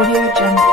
Audio Jungle.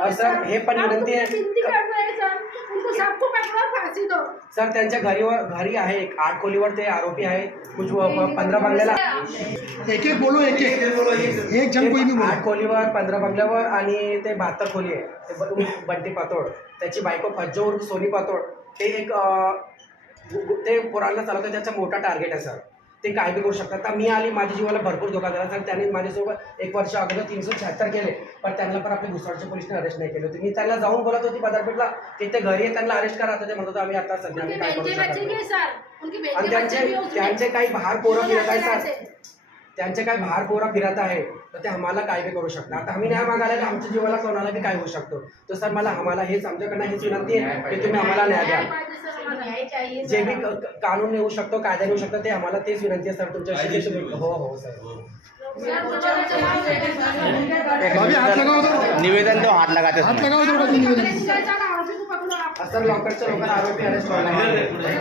और sir हे पण विनंती आहे. है सर। उनको सबको पकड़ो फांसी दो। सर त्यांच्या घरीवर घरी आहे एक. आठ खोलीवर ते आरोपी आहे. कुछ पंधरा बंगल्याला एक एक बोलो एक एक. एक जन कोई नहीं आठ खोलीवर पंधरा बंगल्यावर आणि ते बहात्तर खोली आहे बंटी पातोड. त्याची बायको फज्जो उर्फ सोनी पातोड. ते एक ते पोरांना चालवतं त्याचा मोठा टार्गेट आहे सर. ते काय बी करू शकतात. तर मी आली माझ्या जीवाला भरपूर धोका दिला तर त्यांनी माझ्यासोबत एक वर्ष अगोदर तीनशे शहात्तर केले. पण त्यांना पण आपल्या घुसवाडच्या पोलिसने अरेस्ट नाही केले होते. मी त्यांना जाऊन बोलत होती बाजारपेठला की ते घरी त्यांना अरेस्ट करा. ते म्हणत होते आम्ही आता सध्या आम्ही काय करू शकत नाही. आणि त्यांचे त्यांचे काही बाहेर पोरं फिरत आहे दोनों सर। त्यांचे काही बाहेर पोरं फिरत आहे तर ते आम्हाला काय बी करू शकतात. आता आम्ही न्याय मागायला की आमच्या जीवाला कोणाला बी काय होऊ शकतो? तर सर मला आम्हाला हेच आमच्याकडनं हेच विनंती आहे की तुम्ही आम्हाला न्याय द्या. जे. बी क- कानून येऊ शकतो कायदा येऊ शकतो ते आम्हाला तेच विनंती आहे सर तुमच्याशी तुम्ही हो हो सर. सर, बुलडोजर चलाओ. भाभी हाथ लगाओ तो निवेदन दो हाथ लगाते हाथ समय लगाओ तो निवेदन. आरोपी अरेस्ट व्हायला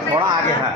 थोड़ा आगे हाँ.